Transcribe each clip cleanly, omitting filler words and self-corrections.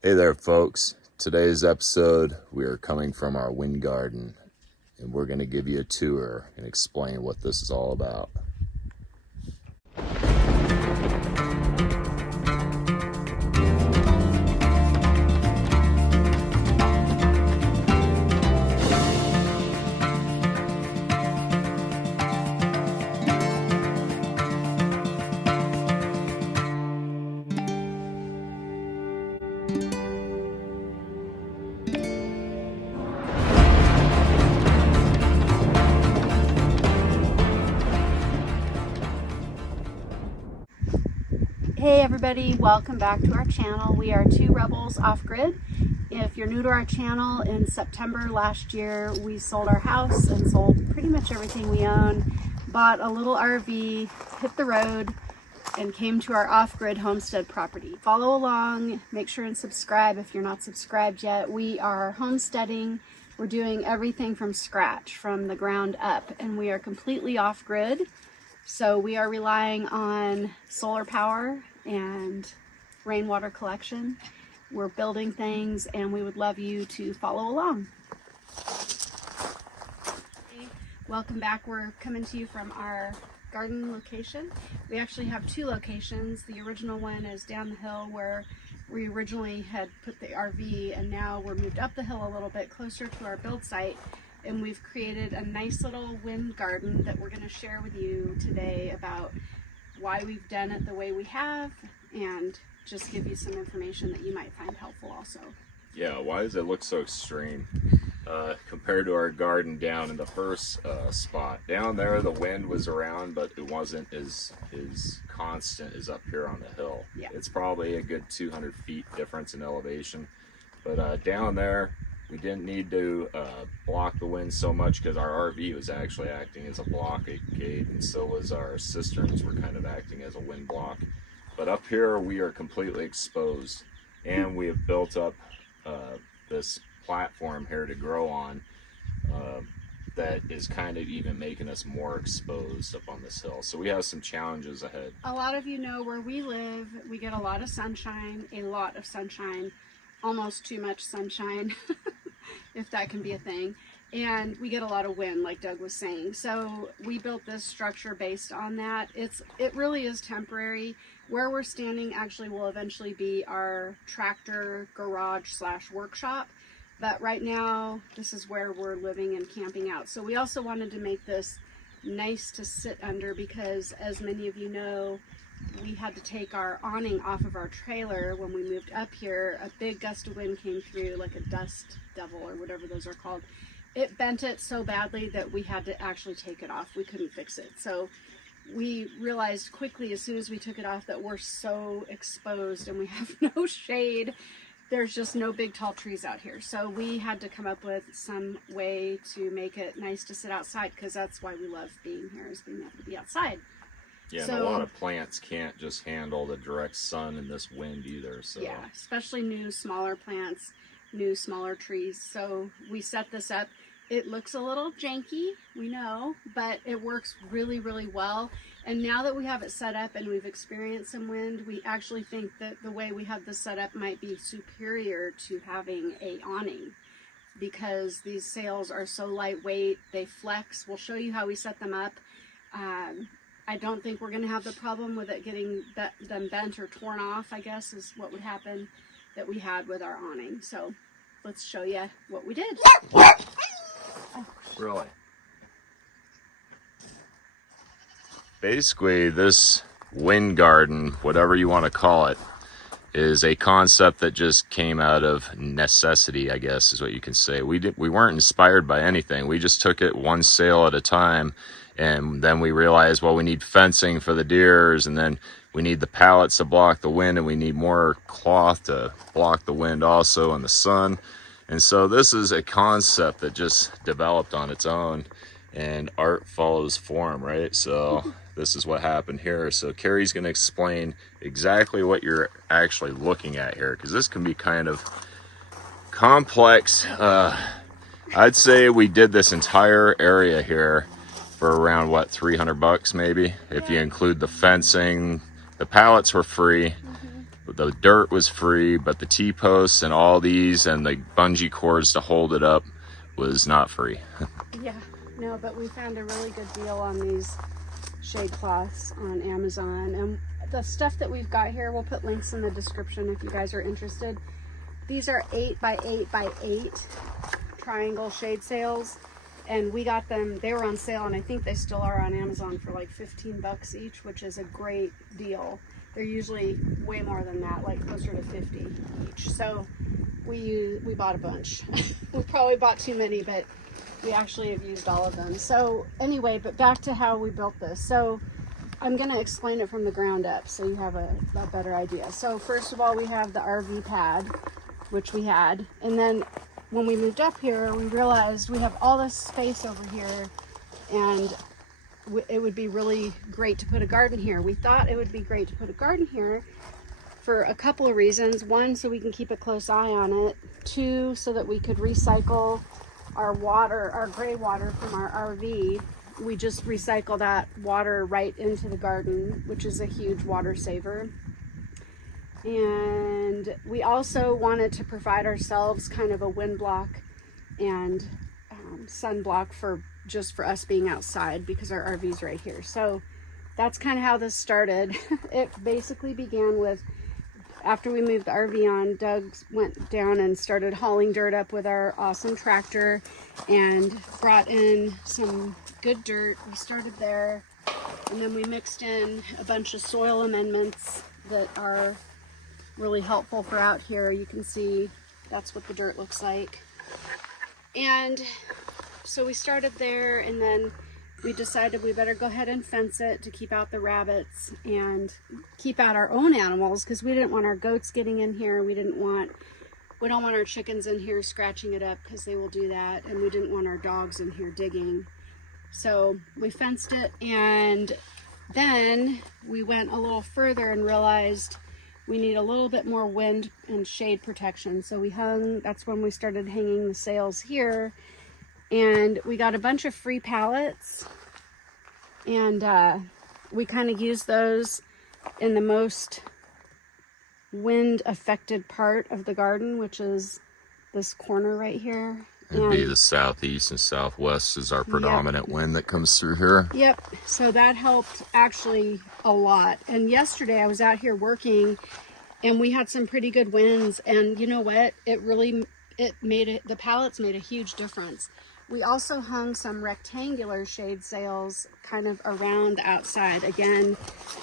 Hey there, folks. Today's episode, we are coming from our wind garden, and we're going to give you a tour and explain what this is all about. Hey everybody, welcome back to our channel. We are two rebels off grid. If you're new to our channel, in September last year we sold our house and sold pretty much everything we own, bought a little RV, hit the road, and came to our off-grid homestead property. Follow along, make sure and subscribe if you're not subscribed yet. We are homesteading. We're doing everything from scratch, from the ground up, and we are completely off-grid. So we are relying on solar power and rainwater collection. We're building things and we would love you to follow along. Welcome back. We're coming to you from our garden location. We actually have two locations. The original one is down the hill where we originally had put the RV, and now we're moved up the hill a little bit closer to our build site. And we've created a nice little wind garden that we're going to share with you today about why we've done it the way we have, and just give you some information that you might find helpful also. Yeah, why does it look so extreme compared to our garden down in the first spot? Down there, the wind was around, but it wasn't as constant as up here on the hill. Yeah. It's probably a good 200 feet difference in elevation. But down there, we didn't need to block the wind so much because our RV was actually acting as a blockade, and so was our cisterns were kind of acting as a wind block. But up here, we are completely exposed, and we have built up this platform here to grow on that is kind of even making us more exposed up on this hill. So we have some challenges ahead. A lot of you know where we live, we get a lot of sunshine, almost too much sunshine, if that can be a thing. And we get a lot of wind, like Doug was saying. So we built this structure based on that. It really is temporary. Where we're standing actually will eventually be our tractor garage / workshop. But right now, this is where we're living and camping out. So we also wanted to make this nice to sit under because, as many of you know, we had to take our awning off of our trailer when we moved up here. A big gust of wind came through, like a dust devil or whatever those are called. It bent it so badly that we had to actually take it off. We couldn't fix it. So we realized quickly as soon as we took it off that we're so exposed and we have no shade. There's just no big tall trees out here. So we had to come up with some way to make it nice to sit outside, because that's why we love being here, is being able to be outside. Yeah, and a lot of plants can't just handle the direct sun and this wind either. So yeah, especially new, smaller plants, new, smaller trees. So we set this up. It looks a little janky, we know, but it works really, really well. And now that we have it set up and we've experienced some wind, we actually think that the way we have this set up might be superior to having a awning, because these sails are so lightweight, they flex. We'll show you how we set them up. I don't think we're going to have the problem with it getting them bent or torn off, I guess, is what would happen that we had with our awning. So let's show you what we did. really, basically, this wind garden, whatever you want to call it, is a concept that just came out of necessity, I guess is what you can say. We weren't inspired by anything. We just took it one sail at a time, and then we realized, well, we need fencing for the deers, and then we need the pallets to block the wind, and we need more cloth to block the wind also and the sun. And so this is a concept that just developed on its own, and art follows form, right? So this is what happened here. So Keri's going to explain exactly what you're actually looking at here, because this can be kind of complex. I'd say we did this entire area here for around, what, $300 maybe, if you include the fencing. The pallets were free. the dirt was free, but the T-posts and all these and the bungee cords to hold it up was not free. Yeah, no, but we found a really good deal on these shade cloths on Amazon. And the stuff that we've got here, we'll put links in the description if you guys are interested. These are 8 by 8 by 8 triangle shade sails. And we got them, they were on sale, and I think they still are on Amazon for like 15 bucks each, which is a great deal. They're usually way more than that, like closer to 50 each. So we bought a bunch. We probably bought too many, but we actually have used all of them. So anyway, but back to how we built this. So I'm going to explain it from the ground up so you have a better idea. So first of all, we have the RV pad, which we had, and then when we moved up here, we realized we have all this space over here, and it would be really great to put a garden here. We thought it would be great to put a garden here for a couple of reasons. One, so we can keep a close eye on it. Two, so that we could recycle our water, our gray water from our RV. We just recycle that water right into the garden, which is a huge water saver. And we also wanted to provide ourselves kind of a wind block and sun block for us being outside, because our RV's right here. So that's kind of how this started. It basically began with, after we moved the RV on, Doug went down and started hauling dirt up with our awesome tractor and brought in some good dirt. We started there, and then we mixed in a bunch of soil amendments that are really helpful for out here. You can see that's what the dirt looks like. And so we started there, and then we decided we better go ahead and fence it to keep out the rabbits and keep out our own animals, because we didn't want our goats getting in here. We don't want our chickens in here scratching it up, because they will do that, and we didn't want our dogs in here digging. So we fenced it, and then we went a little further and realized we need a little bit more wind and shade protection. So that's when we started hanging the sails here. And we got a bunch of free pallets, and we kind of used those in the most wind affected part of the garden, which is this corner right here. It'd be the southeast and southwest is our predominant wind that comes through here. Yep, so that helped actually a lot. And yesterday I was out here working, and we had some pretty good winds, and you know what? The pallets made a huge difference. We also hung some rectangular shade sails kind of around the outside, again,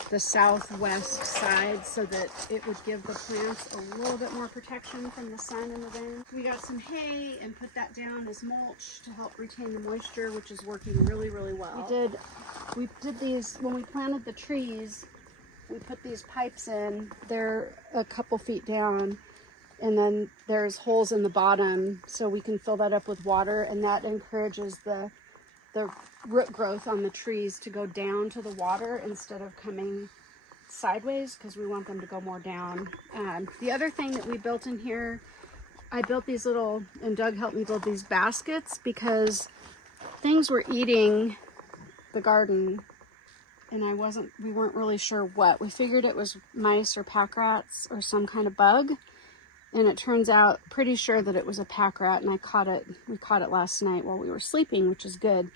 the southwest side, so that it would give the plants a little bit more protection from the sun and the rain. We got some hay and put that down as mulch to help retain the moisture, which is working really, really well. We did these, when we planted the trees, we put these pipes in. They're a couple feet down, and then there's holes in the bottom, so we can fill that up with water, and that encourages the root growth on the trees to go down to the water instead of coming sideways, because we want them to go more down. The other thing that we built in here, I built these and Doug helped me build these baskets, because things were eating the garden, and we weren't really sure what. We figured it was mice or pack rats or some kind of bug. And it turns out, pretty sure that it was a pack rat, and we caught it last night while we were sleeping, which is good.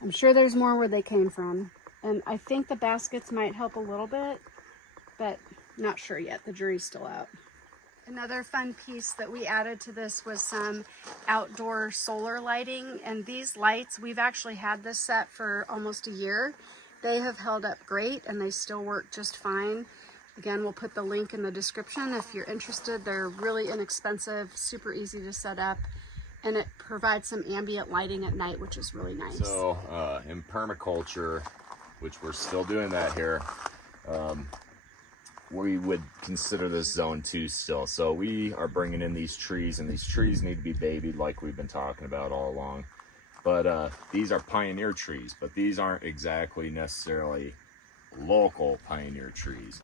I'm sure there's more where they came from. And I think the baskets might help a little bit, but not sure yet. The jury's still out. Another fun piece that we added to this was some outdoor solar lighting. And these lights, we've actually had this set for almost a year. They have held up great, and they still work just fine. Again, we'll put the link in the description if you're interested. They're really inexpensive, super easy to set up, and it provides some ambient lighting at night, which is really nice. So in permaculture, which we're still doing that here, we would consider this zone 2 still. So we are bringing in these trees, and these trees need to be babied like we've been talking about all along. But these are pioneer trees, but these aren't exactly necessarily local pioneer trees.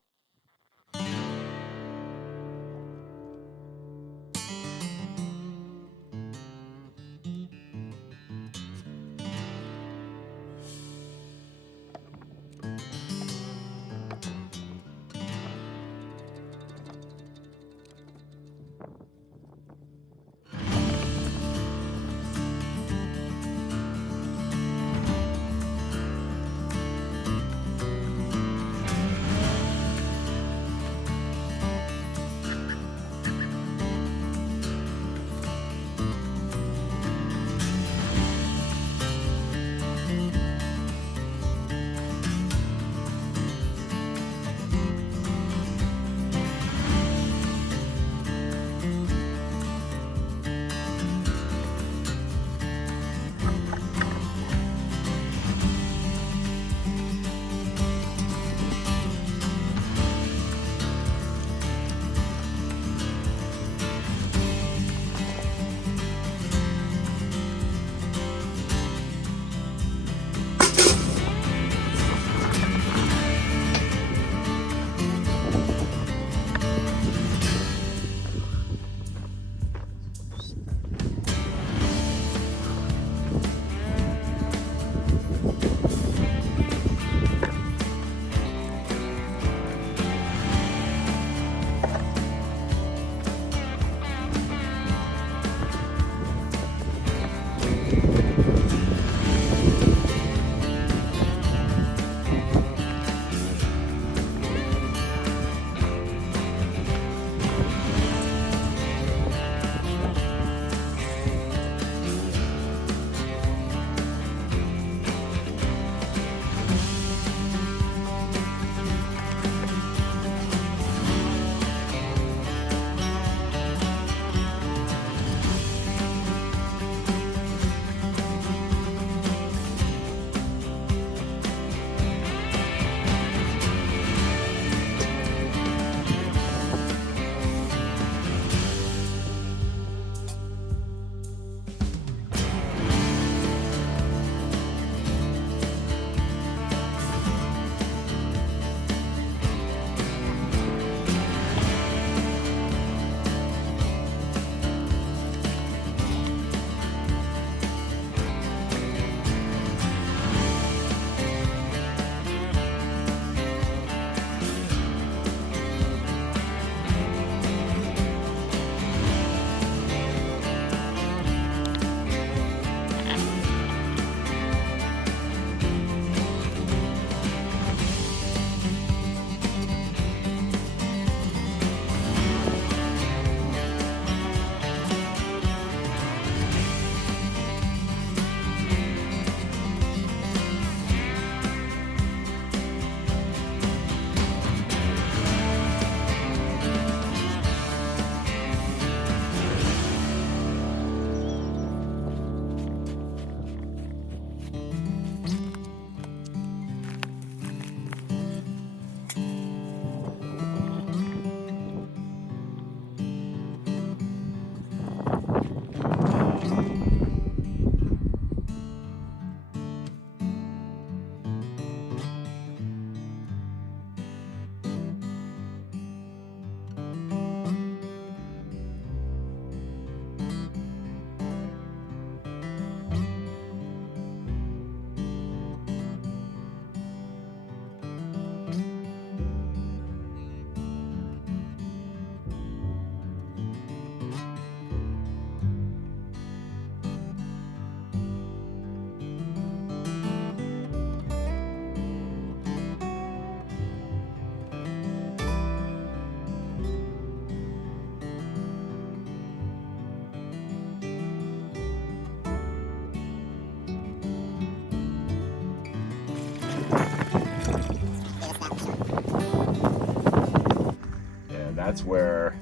that's where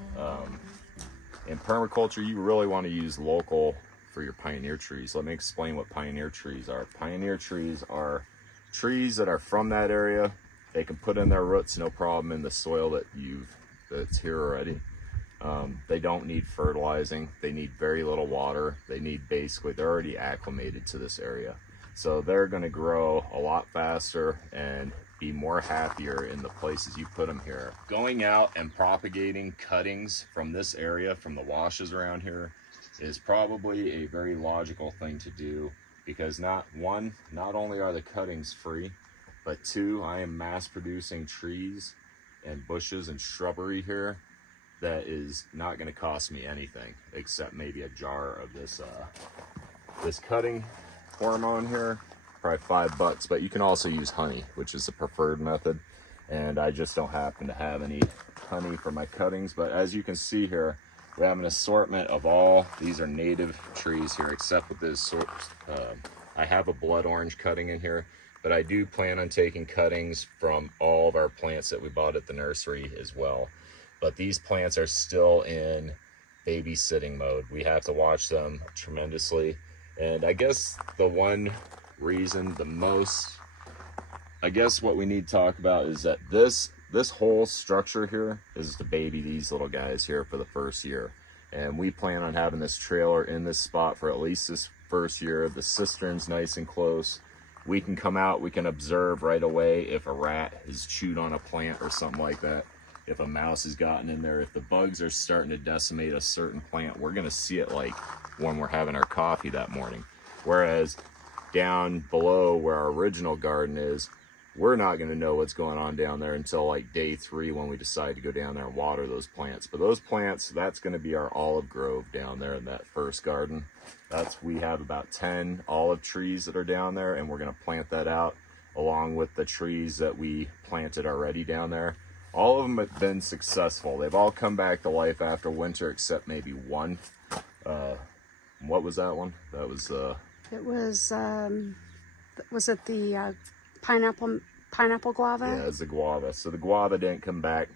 in permaculture you really want to use local for your pioneer trees. Let me explain what pioneer trees are. Pioneer trees are trees that are from that area. They can put in their roots no problem in the soil that's here already. They don't need fertilizing. They need very little water. They're already acclimated to this area. So they're going to grow a lot faster and be more happier in the places you put them here. Going out and propagating cuttings from this area, from the washes around here, is probably a very logical thing to do, because not only are the cuttings free, but two, I am mass producing trees and bushes and shrubbery here that is not going to cost me anything except maybe a jar of this cutting hormone here, probably $5, but you can also use honey, which is the preferred method, and I just don't happen to have any honey for my cuttings. But as you can see here, we have an assortment of all these are native trees here, except with this I have a blood orange cutting in here, but I do plan on taking cuttings from all of our plants that we bought at the nursery as well. But these plants are still in babysitting mode. We have to watch them tremendously. And I guess the one reason, what we need to talk about is that this whole structure here is to baby these little guys here for the first year. And we plan on having this trailer in this spot for at least this first year. The cistern's nice and close. We can come out, we can observe right away if a rat has chewed on a plant or something like that. If a mouse has gotten in there, if the bugs are starting to decimate a certain plant, we're gonna see it like when we're having our coffee that morning. Whereas down below where our original garden is, we're not gonna know what's going on down there until like day 3 when we decide to go down there and water those plants. But those plants, that's gonna be our olive grove down there in that first garden. We have about 10 olive trees that are down there, and we're gonna plant that out along with the trees that we planted already down there. All of them have been successful. They've all come back to life after winter, except maybe one. What was that one? That was It was it the pineapple guava? Yeah, it's the guava. So the guava didn't come back.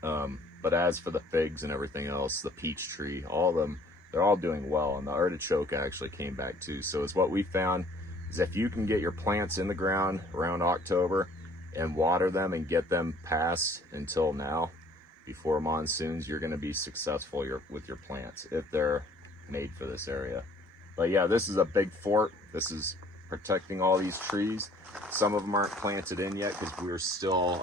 But as for the figs and everything else, the peach tree, all of them, they're all doing well. And the artichoke actually came back too. So it's what we found is if you can get your plants in the ground around October and water them and get them past until now, before monsoons, you're going to be successful with your plants if they're made for this area. But yeah, this is a big fort. This is protecting all these trees. Some of them aren't planted in yet because we're still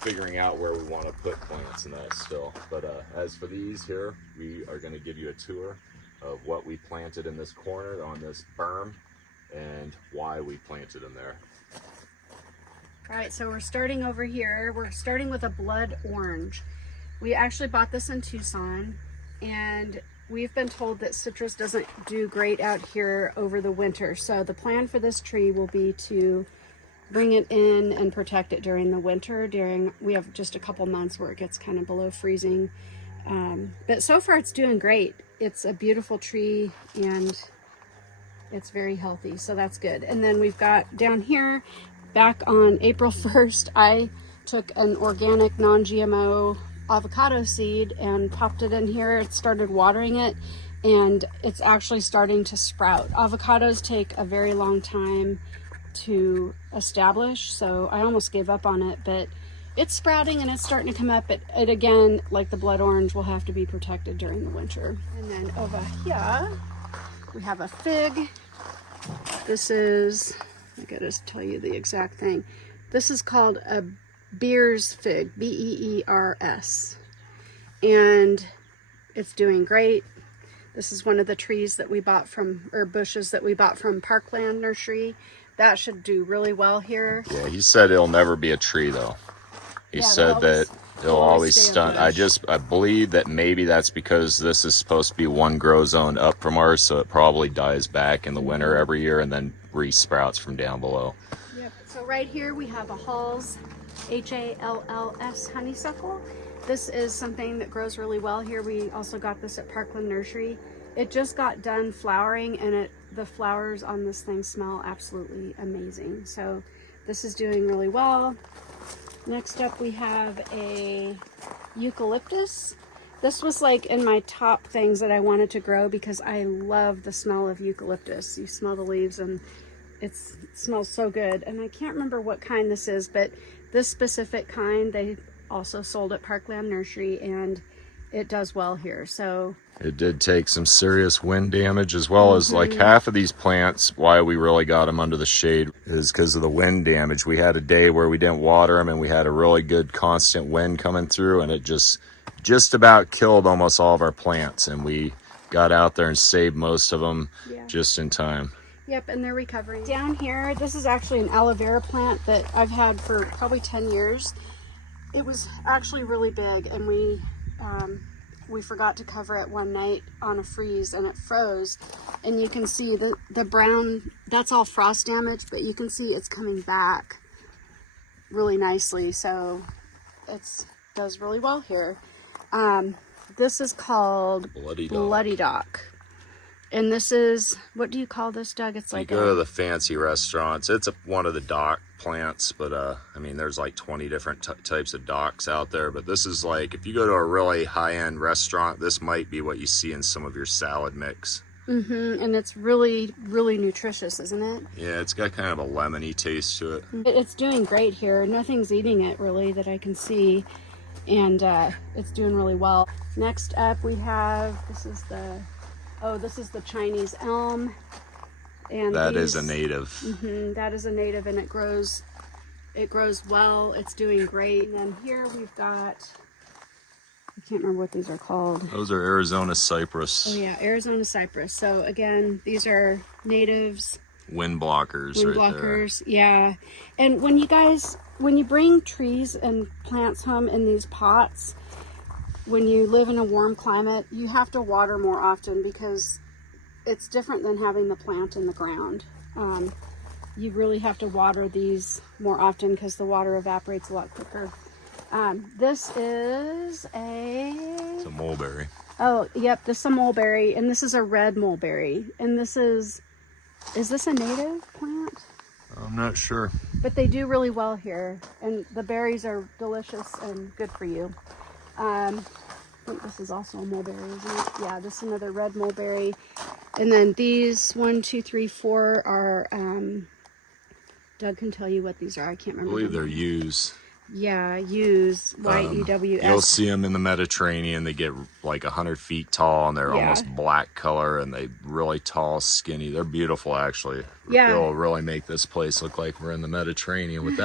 figuring out where we want to put plants and that still. But as for these here, we are going to give you a tour of what we planted in this corner on this berm and why we planted them there. All right, so we're starting over here. We're starting with a blood orange. We actually bought this in Tucson, and we've been told that citrus doesn't do great out here over the winter. So the plan for this tree will be to bring it in and protect it during the winter. We have just a couple months where it gets kind of below freezing. But so far it's doing great. It's a beautiful tree and it's very healthy, so that's good. And then we've got down here, back on April 1st, I took an organic non-GMO avocado seed and popped it in here. It started watering it, and it's actually starting to sprout. Avocados take a very long time to establish, so I almost gave up on it, but it's sprouting and it's starting to come up. It again, like the blood orange, will have to be protected during the winter. And then over here, we have a fig. This is, I gotta tell you the exact thing. This is called a Beers fig, Beers, and it's doing great. This is one of the trees that we bought from, or bushes that we bought from Parkland Nursery. That should do really well here. Yeah, he said it'll never be a tree though. He said that it'll always stunt. I believe that maybe that's because this is supposed to be one grow zone up from ours, so it probably dies back in the winter every year and then re-sprouts from down below. Yep. So right here we have a Halls, Halls honeysuckle. This is something that grows really well here. We also got this at Parkland Nursery. It just got done flowering, and the flowers on this thing smell absolutely amazing. So this is doing really well. Next up we have a eucalyptus. This was like in my top things that I wanted to grow because I love the smell of eucalyptus. You smell the leaves and it smells so good. And I can't remember what kind this is, but this specific kind they also sold at Parkland Nursery, and it does well here. So it did take some serious wind damage, as well as like half of these plants. Why we really got them under the shade is because of the wind damage. We had a day where we didn't water them, and we had a really good constant wind coming through, and it just about killed almost all of our plants. And we got out there and saved most of them just in time. Yep, and they're recovering. Down here, this is actually an aloe vera plant that I've had for probably 10 years. It was actually really big, and we forgot to cover it one night on a freeze, and it froze. And you can see the brown, that's all frost damage, but you can see it's coming back really nicely. So it does really well here. This is called Bloody Dock. And this is, what do you call this, Doug? It's like you go to the fancy restaurants. It's one of the dock plants, but I mean, there's like 20 different types of docks out there. But this is like, if you go to a really high-end restaurant, this might be what you see in some of your salad mix. And it's really, really nutritious, isn't it? Yeah, it's got kind of a lemony taste to it. It's doing great here. Nothing's eating it really that I can see, and it's doing really well. Next up, we have this is the Chinese elm, and that is a native. That is a native, and it grows well. It's doing great. And then here we've got, I can't remember what these are called. Those are Arizona cypress. Oh yeah, Arizona cypress. So again, these are natives. Wind blockers. Wind blockers, yeah. And when you bring trees and plants home in these pots, when you live in a warm climate, you have to water more often because it's different than having the plant in the ground. You really have to water these more often because the water evaporates a lot quicker. This is It's a mulberry. Oh, yep, this is a mulberry, and this is a red mulberry. And this is this a native plant? I'm not sure. But they do really well here, and the berries are delicious and good for you. I think this is also a mulberry, isn't it? Yeah, this is another red mulberry. And then these 1, 2, 3, 4 are, Doug can tell you what these are. I can't remember. I believe they're yews. Yeah, yews, Y-E-W-S. You'll see them in the Mediterranean. They get like 100 feet tall, and they're almost black color, and they really tall, skinny. They're beautiful, actually. Yeah. They'll really make this place look like we're in the Mediterranean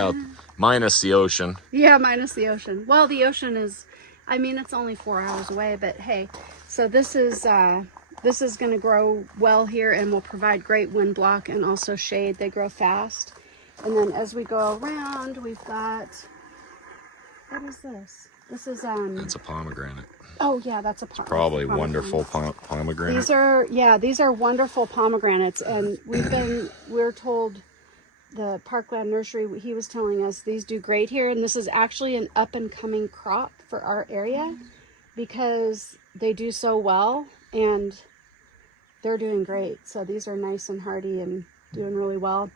minus the ocean. Yeah, minus the ocean. Well, the ocean is, I mean, it's only 4 hours away, but hey, so this is going to grow well here and will provide great wind block and also shade. They grow fast. And then as we go around, we've got, what is this? This is That's a pomegranate. Oh yeah, that's a probably wonderful pomegranate. These are wonderful pomegranates, and we're told the Parkland Nursery, he was telling us these do great here, and this is actually an up and coming crop for our area because they do so well and they're doing great. So these are nice and hardy and doing really well.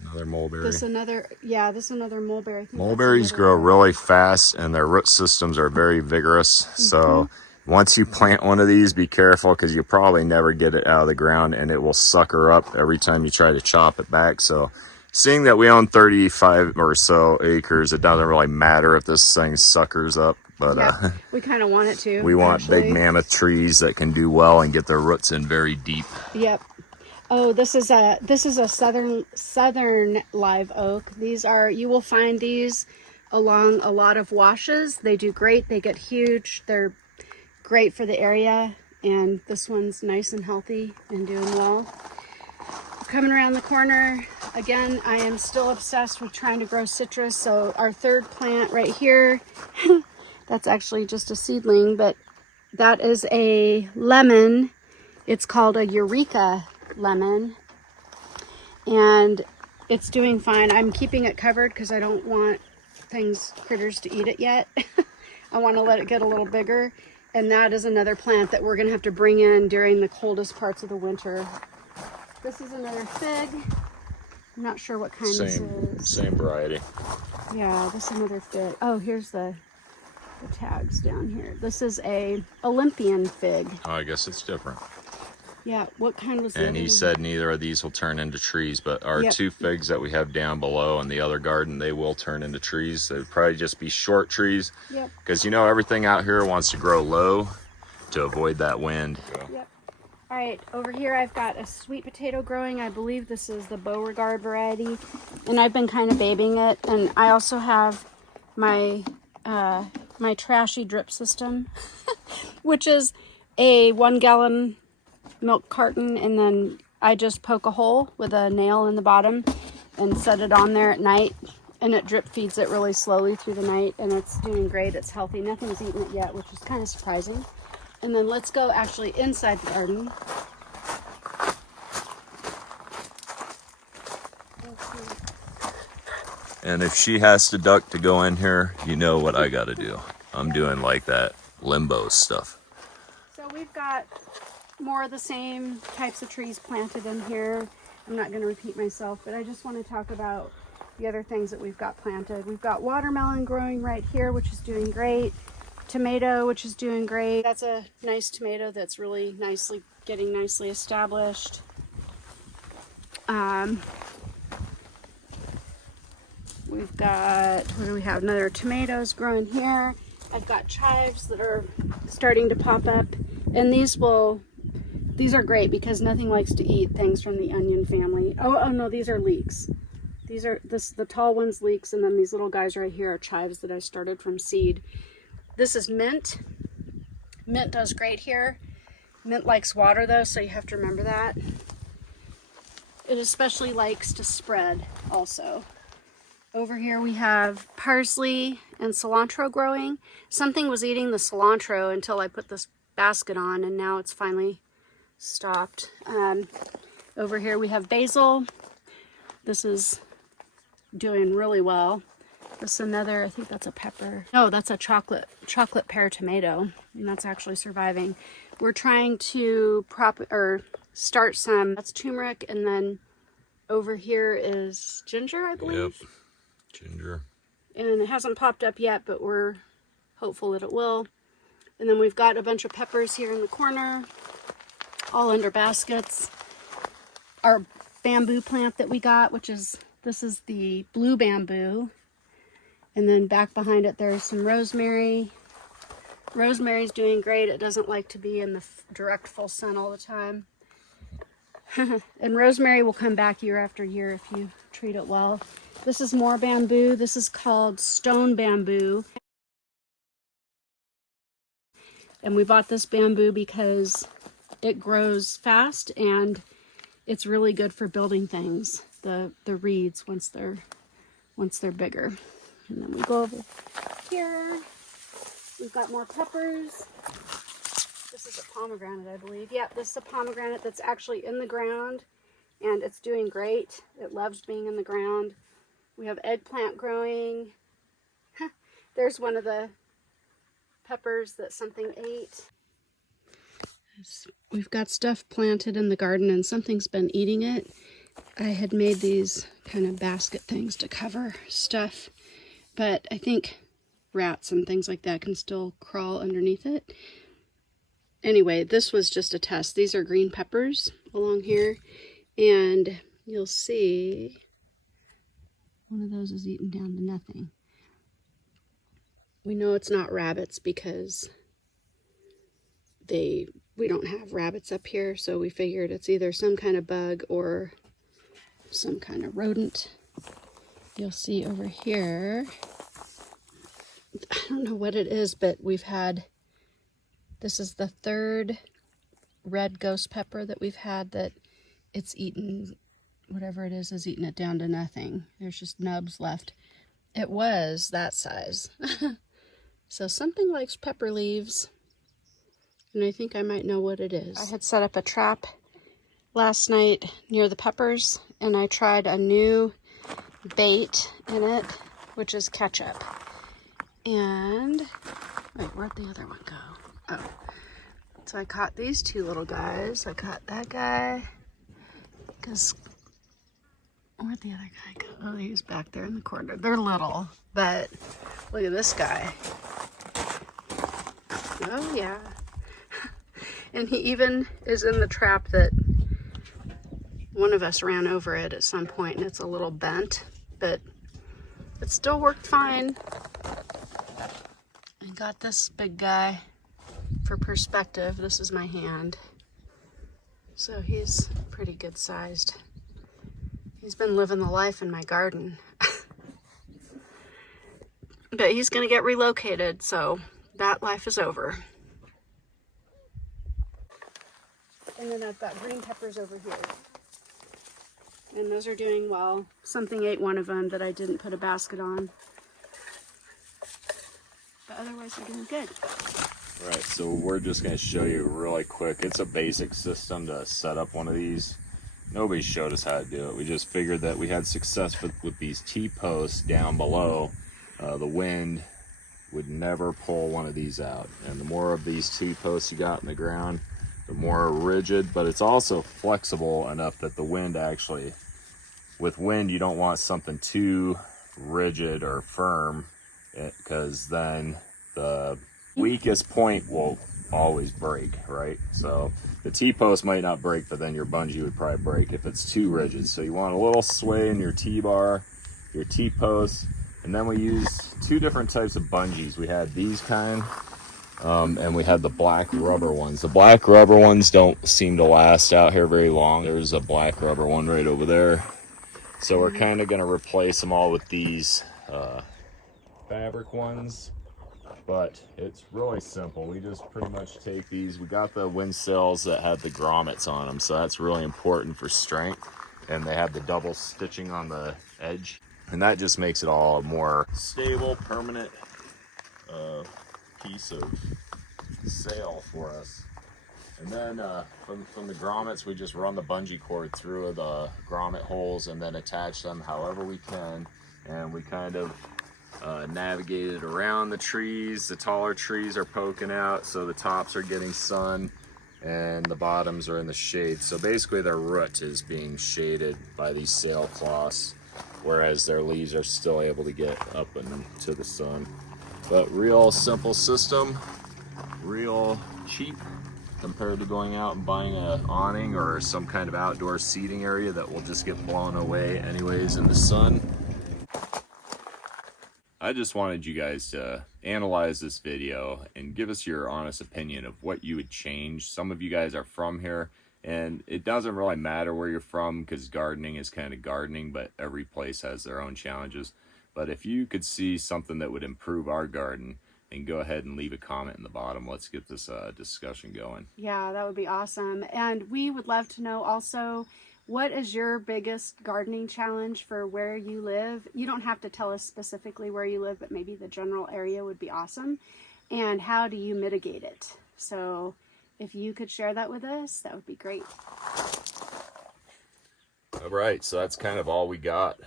Another mulberry. This is another mulberry. Mulberries grow really fast, and their root systems are very vigorous. So once you plant one of these, be careful because you probably never get it out of the ground, and it will sucker up every time you try to chop it back. So seeing that we own 35 or so acres, it doesn't really matter if this thing suckers up. But we kind of want it to. We want big mammoth trees that can do well and get their roots in very deep. Yep. Oh, this is a southern live oak. You will find these along a lot of washes. They do great. They get huge. They're great for the area, and this one's nice and healthy and doing well. Coming around the corner again, I am still obsessed with trying to grow citrus. So our third plant right here, that's actually just a seedling, but that is a lemon. It's called a Eureka lemon, and it's doing fine. I'm keeping it covered because I don't want critters to eat it yet. I want to let it get a little bigger, and that is another plant that we're going to have to bring in during the coldest parts of the winter. This is another fig. I'm not sure what kind this is. Same variety. Yeah, this is another fig. Oh, here's the tags down here. This is a Olympian fig. Oh, I guess it's different. Yeah, what kind was And the he other said neither of these will turn into trees, but our Yep. 2 figs that we have down below in the other garden, they will turn into trees. They would probably just be short trees. Yep. Because you know everything out here wants to grow low to avoid that wind. So. Yep. All right, over here I've got a sweet potato growing. I believe this is the Beauregard variety, and I've been kind of babying it. And I also have my my trashy drip system, which is a 1-gallon milk carton, and then I just poke a hole with a nail in the bottom and set it on there at night, and it drip feeds it really slowly through the night, and it's doing great. It's healthy. Nothing's eaten it yet, which is kind of surprising. And then let's go actually inside the garden. And if she has to duck to go in here, you know what I got to do. I'm doing like that limbo stuff. So we've got more of the same types of trees planted in here. I'm not going to repeat myself, but I just want to talk about the other things that we've got planted. We've got watermelon growing right here, which is doing great. Tomato, which is doing great. That's a nice tomato that's really getting nicely established. We've got, what do we have? Another tomatoes growing here. I've got chives that are starting to pop up, and these are great because nothing likes to eat things from the onion family. Oh no, these are leeks. These are the tall ones, leeks, and then these little guys right here are chives that I started from seed. This is mint. Mint does great here. Mint likes water though, so you have to remember that. It especially likes to spread also. Over here we have parsley and cilantro growing. Something was eating the cilantro until I put this basket on, and now it's finally stopped. Over here we have basil. This is doing really well. This is another, I think that's a pepper. No, that's a chocolate pear tomato, and that's actually surviving. We're trying to start some, that's turmeric, and then over here is ginger, I believe. Yep, ginger. And it hasn't popped up yet, but we're hopeful that it will. And then we've got a bunch of peppers here in the corner, all under baskets. Our bamboo plant that we got, this is the blue bamboo. And then back behind it, there's some rosemary. Rosemary's doing great. It doesn't like to be in the direct full sun all the time. And rosemary will come back year after year if you treat it well. This is more bamboo. This is called stone bamboo. And we bought this bamboo because it grows fast and it's really good for building things. The reeds once they're bigger. And then we go over here. We've got more peppers. This is a pomegranate, I believe. Yep, this is a pomegranate that's actually in the ground, and it's doing great. It loves being in the ground. We have eggplant growing. There's one of the peppers that something ate. We've got stuff planted in the garden, and something's been eating it. I had made these kind of basket things to cover stuff, but I think rats and things like that can still crawl underneath it. Anyway, this was just a test. These are green peppers along here, and you'll see one of those is eaten down to nothing. We know it's not rabbits because we don't have rabbits up here, so we figured it's either some kind of bug or some kind of rodent. You'll see over here, I don't know what it is, but this is the third red ghost pepper that we've had that it's eaten, whatever it is eaten it down to nothing. There's just nubs left. It was that size. So something likes pepper leaves, and I think I might know what it is. I had set up a trap last night near the peppers, and I tried a new bait in it, which is ketchup. And, wait, where'd the other one go? Oh, so I caught these two little guys. I caught that guy, because, where'd the other guy go? Oh, he's back there in the corner. They're little, but look at this guy. Oh yeah. And he even is in the trap that one of us ran over it at some point, and it's a little bent, but it still worked fine. I got this big guy for perspective. This is my hand. So he's pretty good sized. He's been living the life in my garden. But he's gonna get relocated, so that life is over. And then I've got green peppers over here. And those are doing well. Something ate one of them that I didn't put a basket on. But otherwise they're doing good. Right, so we're just going to show you really quick. It's a basic system to set up one of these. Nobody showed us how to do it. We just figured that we had success with these T-posts down below. The wind would never pull one of these out. And the more of these T-posts you got in the ground, the more rigid, but it's also flexible enough that the wind actually, with wind, you don't want something too rigid or firm, because then the weakest point will always break, right? So the T-post might not break, but then your bungee would probably break if it's too rigid. So you want a little sway in your T-bar, your T-post, and then we use two different types of bungees. We had these kind, and we had the black rubber ones. The black rubber ones don't seem to last out here very long. There's a black rubber one right over there. So we're kind of going to replace them all with these fabric ones. But it's really simple. We just pretty much take these. We got the windsails that have the grommets on them, so that's really important for strength. And they have the double stitching on the edge. And that just makes it all a more stable, permanent piece of sail for us. And then from the grommets, we just run the bungee cord through the grommet holes and then attach them however we can. And we kind of navigated around the trees. The taller trees are poking out, so the tops are getting sun and the bottoms are in the shade. So basically their root is being shaded by these sailcloths, whereas their leaves are still able to get up into the sun. But real simple system, real cheap compared to going out and buying an awning or some kind of outdoor seating area that will just get blown away anyways in the sun. I just wanted you guys to analyze this video and give us your honest opinion of what you would change. Some of you guys are from here, and it doesn't really matter where you're from because gardening is kind of gardening, but every place has their own challenges. But if you could see something that would improve our garden, and go ahead and leave a comment in the bottom. Let's get this discussion going. Yeah, that would be awesome. And we would love to know also, what is your biggest gardening challenge for where you live? You don't have to tell us specifically where you live, but maybe the general area would be awesome. And how do you mitigate it? So if you could share that with us, that would be great. All right, so that's kind of all we got.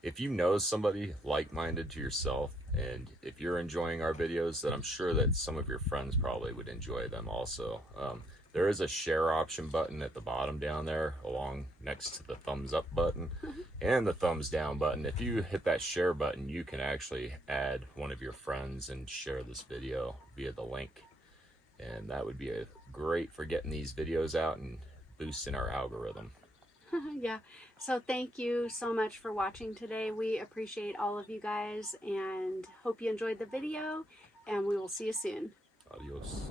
If you know somebody like-minded to yourself, and if you're enjoying our videos, then I'm sure that some of your friends probably would enjoy them also. There is a share option button at the bottom down there, along next to the thumbs up button and the thumbs down button. If you hit that share button, you can actually add one of your friends and share this video via the link. And that would be great for getting these videos out and boosting our algorithm. Yeah, so thank you so much for watching today. We appreciate all of you guys and hope you enjoyed the video, and we will see you soon. Adios.